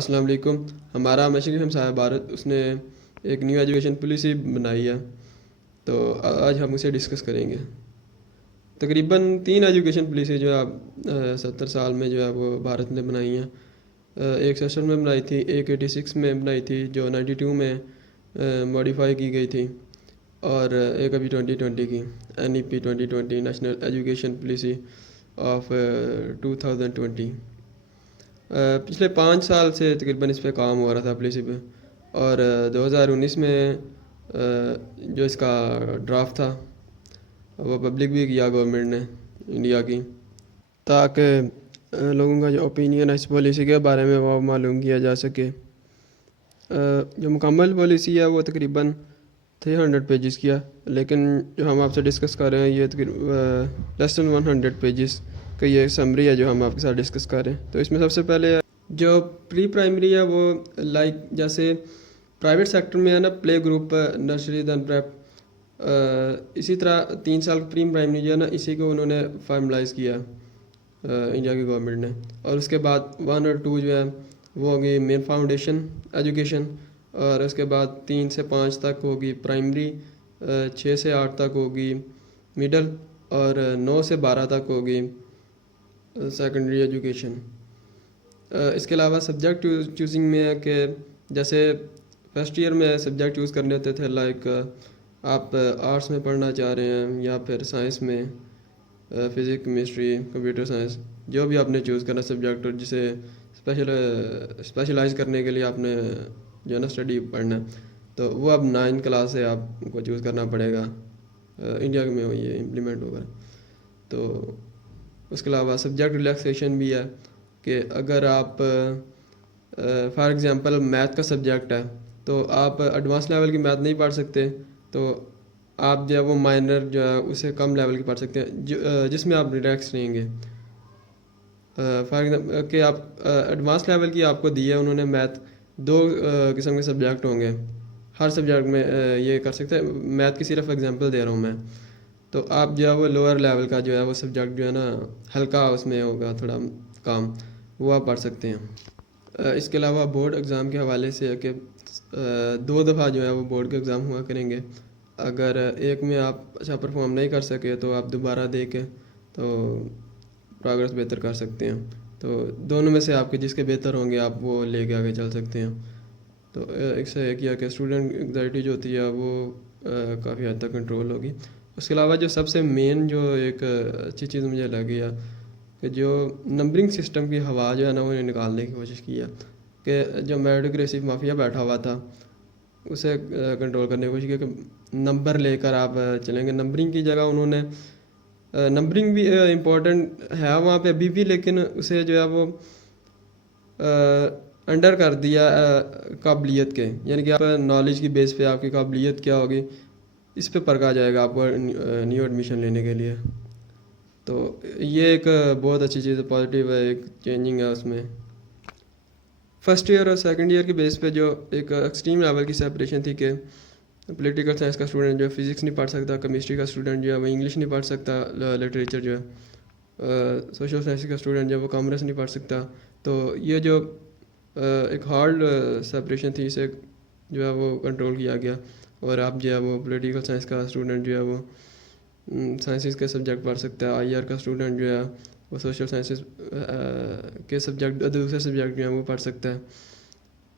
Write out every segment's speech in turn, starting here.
السلام علیکم. ہمارا مشرقی ہمسایہ بھارت اس نے ایک نیو ایجوکیشن پالیسی بنائی ہے، تو آج ہم اسے ڈسکس کریں گے. تقریباً 3 ایجوکیشن پالیسی جو ہے 70 سال میں جو ہے وہ بھارت نے بنائی ہیں. ایک 67 میں بنائی تھی، ایک 86 میں بنائی تھی جو 92 میں ماڈیفائی کی گئی تھی، اور ایک ابھی 2020 کی NEP 2020 national education policy of 2020. پچھلے 5 سال سے تقریباً اس پہ کام ہو رہا تھا پالیسی پہ، اور 2019 میں جو اس کا ڈرافٹ تھا وہ پبلک بھی کیا گورنمنٹ نے انڈیا کی، تاکہ لوگوں کا جو اوپینین ہے اس پالیسی کے بارے میں وہ معلوم کیا جا سکے. جو مکمل پالیسی ہے وہ تقریباً 300 پیجز کی ہے، لیکن جو ہم آپ سے ڈسکس کر رہے ہیں یہ تقریباً لیس دین 100 پیجز کا یہ سمری ہے جو ہم آپ کے ساتھ ڈسکس کر رہے ہیں. تو اس میں سب سے پہلے جو پری پرائمری ہے وہ لائک جیسے پرائیویٹ سیکٹر میں ہے نا، پلے گروپ، نرسری دین پریپ، اسی طرح 3 سال پری پرائمری جو ہے نا اسی کو انہوں نے فارملائز کیا انڈیا کی گورنمنٹ نے. اور اس کے بعد 1 اور 2 جو ہے وہ ہوگی مین فاؤنڈیشن ایجوکیشن، اور اس کے بعد 3 سے 5 تک ہوگی پرائمری، 6 سے 8 تک ہوگی مڈل، اور 9 سے 12 تک ہوگی سیکنڈری ایجوکیشن. اس کے علاوہ سبجیکٹ چوزنگ میں ہے کہ جیسے فرسٹ ایئر میں سبجیکٹ چوز کرنے ہوتے تھے، لائک آپ آرٹس میں پڑھنا چاہ رہے ہیں یا پھر سائنس میں، فزکس، کیمسٹری، کمپیوٹر سائنس، جو بھی آپ نے چوز کرنا سبجیکٹ، اور جسے اسپیشلائز کرنے کے لیے آپ نے جو ہے نا اسٹڈی پڑھنا ہے، تو وہ اب 9 کلاس سے آپ کو چوز کرنا پڑے گا. انڈیا میں یہ امپلیمنٹ ہوگا. تو اس کے علاوہ سبجیکٹ ریلیکسیشن بھی ہے کہ اگر آپ فار ایگزامپل میتھ کا سبجیکٹ ہے تو آپ ایڈوانس لیول کی میتھ نہیں پڑھ سکتے، تو آپ جو ہے وہ مائنر جو ہے اسے کم لیول کی پڑھ سکتے ہیں جس میں آپ ریلیکس رہیں گے. فار ایگزامپل کہ آپ ایڈوانس لیول کی آپ کو دی ہے انہوں نے میتھ، 2 قسم کے سبجیکٹ ہوں گے ہر سبجیکٹ میں یہ کر سکتے ہیں. میتھ کی صرف ایگزامپل دے رہا ہوں میں. تو آپ جو ہے وہ لوور لیول کا جو ہے وہ سبجیکٹ جو ہے نا ہلکا اس میں ہوگا تھوڑا کام، وہ آپ پڑھ سکتے ہیں. اس کے علاوہ بورڈ ایگزام کے حوالے سے ہے کہ 2 دفعہ جو ہے وہ بورڈ کے ایگزام ہوا کریں گے. اگر ایک میں آپ اچھا پرفارم نہیں کر سکے تو آپ دوبارہ دے کے تو پروگرس بہتر کر سکتے ہیں. تو دونوں میں سے آپ کے جس کے بہتر ہوں گے آپ وہ لے کے آگے چل سکتے ہیں. تو ایک سے ایک کیا کہ اسٹوڈنٹ انگزائٹی جو ہوتی ہے وہ کافی حد تک کنٹرول ہوگی. اس کے علاوہ جو سب سے مین جو ایک اچھی چیز مجھے لگی ہے کہ جو نمبرنگ سسٹم کی ہوا جو ہے نا وہ نکالنے کی کوشش کی ہے، کہ جو میریٹوکریسی مافیا بیٹھا ہوا تھا اسے کنٹرول کرنے کی کوشش کی کہ نمبر لے کر آپ چلیں گے. نمبرنگ کی جگہ انہوں نے نمبرنگ بھی امپورٹنٹ ہے وہاں پہ ابھی بھی، لیکن اسے جو ہے وہ انڈر کر دیا قابلیت کے، یعنی کہ آپ نالج کی بیس پہ آپ کی قابلیت کیا ہوگی اس پہ پرکھا جائے گا آپ کو نیو ایڈمیشن لینے کے لیے. تو یہ ایک بہت اچھی چیز ہے، پازیٹیو ہے، ایک چینجنگ ہے اس میں. فرسٹ ایئر اور سیکنڈ ایئر کی بیس پہ جو ایک ایکسٹریم لیول کی سیپریشن تھی کہ پولیٹیکل سائنس کا اسٹوڈنٹ جو ہے فزکس نہیں پڑھ سکتا، کیمسٹری کا اسٹوڈنٹ جو ہے وہ انگلش نہیں پڑھ سکتا، لٹریچر جو ہے سوشل سائنس کا اسٹوڈنٹ جو ہے وہ کامرس نہیں پڑھ سکتا. تو یہ جو ایک ہارڈ سیپریشن تھی اسے جو ہے وہ کنٹرول کیا گیا، اور اب جو ہے وہ پولیٹیکل سائنس کا اسٹوڈنٹ جو ہے وہ سائنسز کے سبجیکٹ پڑھ سکتا ہے. IR کا اسٹوڈنٹ جو ہے وہ سوشل سائنسز کے سبجیکٹ دوسرے سبجیکٹ جو ہیں وہ پڑھ سکتا ہے.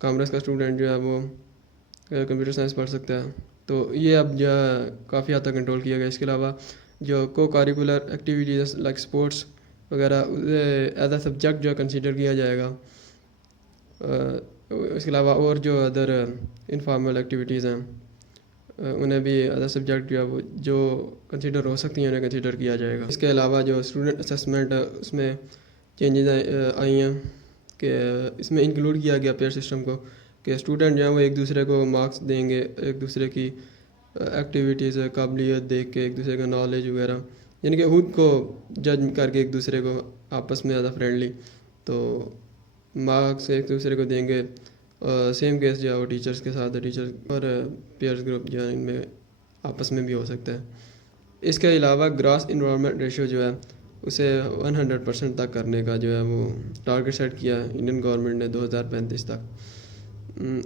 کامرس کا اسٹوڈنٹ جو ہے وہ کمپیوٹر سائنس پڑھ سکتا ہے. تو یہ اب جو ہے کافی حد تک کنٹرول کیا گیا. اس کے علاوہ جو کو کاریکولر ایکٹیویٹیز لائک اسپورٹس وغیرہ ایز اے سبجیکٹ جو ہے کنسیڈر کیا جائے گا. اس کے علاوہ اور جو ادر انفارمل ایکٹیویٹیز ہیں انہیں بھی ایز اے سبجیکٹ جو ہے وہ جو کنسیڈر ہو سکتی ہیں انہیں کنسیڈر کیا جائے گا. اس کے علاوہ جو اسٹوڈنٹ اسسمنٹ ہے اس میں چینجز آئی ہیں کہ اس میں انکلوڈ کیا گیا پیئر سسٹم کو، کہ اسٹوڈنٹ جو ہیں وہ ایک دوسرے کو مارکس دیں گے، ایک دوسرے کی ایکٹیویٹیز قابلیت دیکھ کے، ایک دوسرے کا نالج وغیرہ، یعنی کہ خود کو جج کر کے ایک دوسرے کو آپس میں زیادہ فرینڈلی تو مارکس ایک دوسرے کو دیں گے. سیم کیس جو ہے وہ ٹیچرس کے ساتھ ہے، ٹیچر اور پیئرس گروپ جو ہے ان میں آپس میں بھی ہو سکتا ہے. اس کے علاوہ گراس انوائرمنٹ ریشو جو ہے اسے 100% تک کرنے کا جو ہے وہ ٹارگیٹ سیٹ کیا انڈین گورنمنٹ نے 2035 تک۔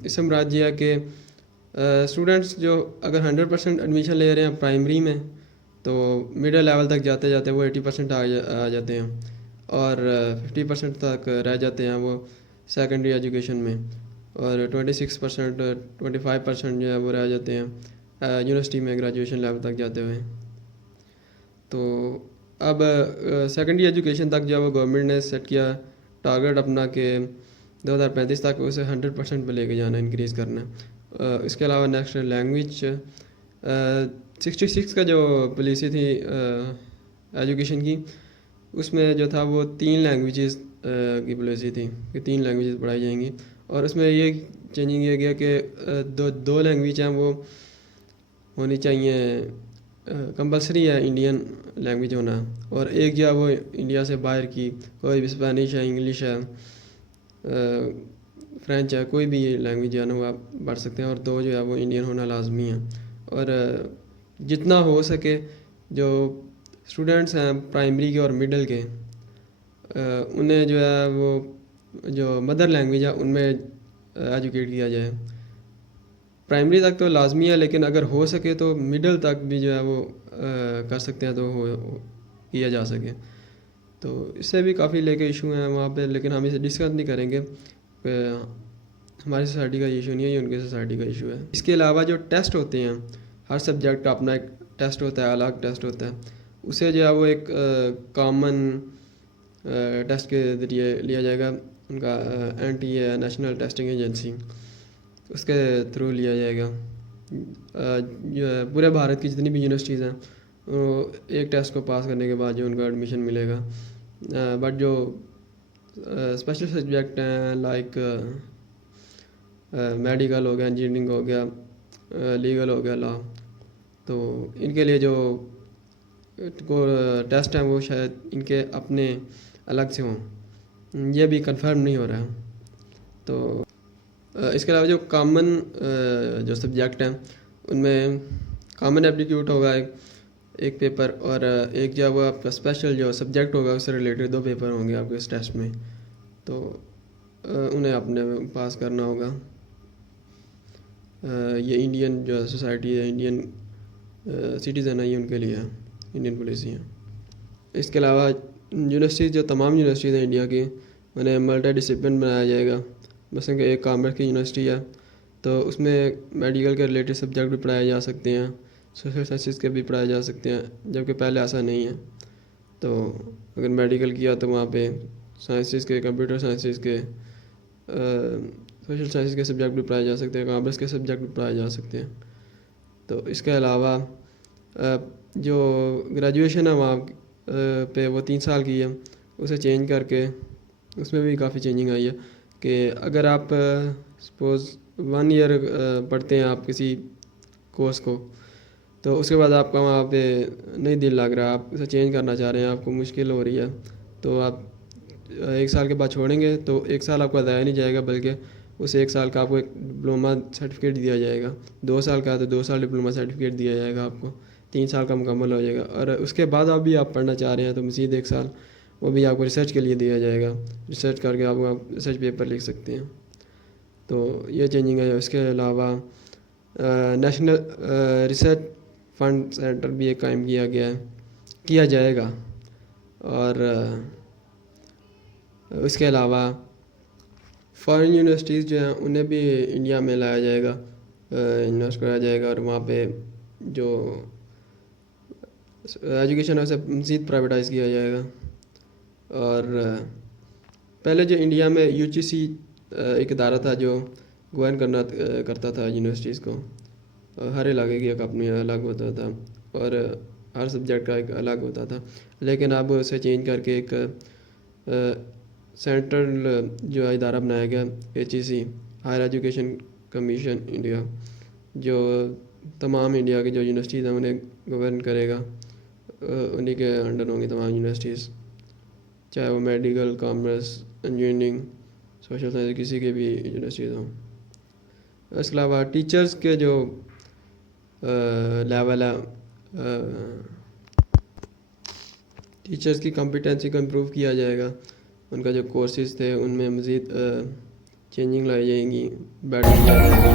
اس سے مراد یہ ہے کہ اسٹوڈنٹس جو اگر 100% ایڈمیشن لے رہے ہیں پرائمری میں تو مڈل لیول تک جاتے جاتے وہ 80% آ جاتے ہیں، اور 50% تک رہ جاتے ہیں وہ سیکنڈری ایجوکیشن میں، اور 26% 25% جو ہے وہ رہ جاتے ہیں یونیورسٹی میں گریجویشن لیول تک جاتے ہوئے۔ تو اب سیکنڈری ایجوکیشن تک جو ہے وہ گورنمنٹ نے سیٹ کیا ٹارگیٹ اپنا کہ 2035 تک اسے 100% پہ لے کے جانا، انکریز کرنا۔ اس کے علاوہ نیکسٹ لینگویج 66 کا جو پالیسی تھی ایجوکیشن کی، اس میں جو تھا وہ 3 لینگویجز کی پالیسی تھی کہ 3 لینگویجز پڑھائی جائیں گی، اور اس میں یہ چینجنگ یہ گیا کہ دو لینگویج ہیں وہ ہونی چاہیے، کمپلسری ہے انڈین لینگویج ہونا، اور ایک جو ہے وہ انڈیا سے باہر کی کوئی بھی اسپینش ہے، انگلش ہے، فرینچ ہے، کوئی بھی لینگویج جو ہے نا وہ آپ پڑھ سکتے ہیں، اور 2 جو ہے وہ انڈین ہونا لازمی ہے۔ اور جتنا ہو سکے جو اسٹوڈنٹس ہیں پرائمری کے اور مڈل کے، انہیں جو ہے وہ جو مدر لینگویج ہے ان میں ایجوکیٹ کیا جائے۔ پرائمری تک تو لازمی ہے، لیکن اگر ہو سکے تو مڈل تک بھی جو ہے وہ کر سکتے ہیں تو کیا جا سکے۔ تو اس سے بھی کافی لے کے ایشو ہیں وہاں پہ، لیکن ہم اسے ڈسکس نہیں کریں گے کہ ہماری سوسائٹی کا ایشو نہیں ہے، یہ ان کی سوسائٹی کا ایشو ہے۔ اس کے علاوہ جو ٹیسٹ ہوتے ہیں، ہر سبجیکٹ کا اپنا ایک ٹیسٹ ہوتا ہے، الگ ٹیسٹ ہوتا ہے، اسے جو ہے وہ ایک کامن ٹیسٹ کے ذریعے لیا جائے گا، ان کا NTA نیشنل ٹیسٹنگ ایجنسی، اس کے تھرو لیا جائے گا۔ پورے بھارت کی جتنی بھی یونیورسٹیز ہیں وہ ایک ٹیسٹ کو پاس کرنے کے بعد جو ان کا ایڈمیشن ملے گا۔ بٹ جو اسپیشل سبجیکٹ ہیں لائک میڈیکل ہو گیا، انجینئرنگ ہو گیا، لیگل ہو گیا، لا، تو ان کے لیے جو ٹیسٹ ہیں وہ شاید ان کے اپنے الگ سے ہوں، یہ بھی کنفرم نہیں ہو رہا ہے۔ تو اس کے علاوہ جو کامن جو سبجیکٹ ہیں ان میں کامن ایپٹیٹیوڈ ہوگا ایک پیپر، اور ایک جو ہے وہ آپ کا اسپیشل جو سبجیکٹ ہوگا اس سے ریلیٹڈ 2 پیپر ہوں گے آپ کے اس ٹیسٹ میں، تو انہیں آپ نے پاس کرنا ہوگا۔ یہ انڈین جو سوسائٹی ہے، انڈین سٹیزن ہے، یہ ان کے لیے ہے، انڈین پالیسی ہے۔ اس کے علاوہ یونیورسٹیز جو تمام یونیورسٹیز ہیں انڈیا کی، انہیں ملٹی ڈسپلن بنایا جائے گا۔ مثلاً کہ ایک کامرس کی یونیورسٹی ہے تو اس میں میڈیکل کے ریلیٹڈ سبجیکٹ بھی پڑھائے جا سکتے ہیں، سوشل سائنسز کے بھی پڑھائے جا سکتے ہیں، جبکہ پہلے ایسا نہیں ہے۔ تو اگر میڈیکل کیا تو وہاں پہ سائنسز کے، کمپیوٹر سائنسز کے، سوشل سائنسز کے سبجیکٹ بھی پڑھائے جا سکتے ہیں، کامرس کے سبجیکٹ بھی پڑھائے جا سکتے ہیں۔ تو اس کے علاوہ جو گریجویشن ہے وہاں پہ وہ 3 سال کی ہے، اسے چینج کر کے اس میں بھی کافی چینجنگ آئی ہے کہ اگر آپ سپوز 1 ایئر پڑھتے ہیں آپ کسی کورس کو، تو اس کے بعد آپ کا وہاں پہ نہیں دل لگ رہا، آپ اسے چینج کرنا چاہ رہے ہیں، آپ کو مشکل ہو رہی ہے، تو آپ 1 سال کے بعد چھوڑیں گے تو 1 سال آپ کا ضائع نہیں جائے گا، بلکہ اس 1 سال کا آپ کو ایک ڈپلومہ سرٹیفکیٹ دیا جائے گا۔ 2 سال کا ہے تو 2 سال ڈپلومہ سرٹیفکیٹ دیا جائے گا آپ کو، 3 سال کا مکمل ہو جائے گا۔ اور اس کے بعد آپ پڑھنا چاہ رہے ہیں تو مزید 1 سال وہ بھی آپ کو ریسرچ کے لیے دیا جائے گا، ریسرچ کر کے آپ ریسرچ پیپر لکھ سکتے ہیں۔ تو یہ چینجنگ ہے۔ اس کے علاوہ نیشنل ریسرچ فنڈ سینٹر بھی ایک قائم کیا جائے گا، اور اس کے علاوہ فارن یونیورسٹیز جو ہیں انہیں بھی انڈیا میں لایا جائے گا، انویسٹ کرایا جائے گا، اور وہاں پہ جو ایجوکیشن ہے اسے مزید پرائیویٹائز کیا جائے گا۔ اور پہلے جو انڈیا میں UGC ایک ادارہ تھا جو گورن کرتا تھا یونیورسٹیز کو، ہر علاقے کی ایک اپنی الگ ہوتا تھا اور ہر سبجیکٹ کا ایک الگ ہوتا تھا، لیکن اب اسے چینج کر کے ایک سینٹرل جو ادارہ بنایا گیا HEC، higher education commission India, جو تمام انڈیا کی جو یونیورسٹیز ہیں انہیں گورن کرے گا، انہیں کے انڈر ہوں گی تمام یونیورسٹیز، چاہے وہ medical, commerce, engineering, social science کسی کے بھی یونیورسٹیز ہوں۔ اس کے علاوہ ٹیچرز کے جو لیول ہے، ٹیچرس کی کمپیٹنسی کو امپروو کیا جائے گا، ان کا جو کورسز تھے ان میں مزید چینجنگ لائی جائیں گی، بیٹر کیا جائے گا.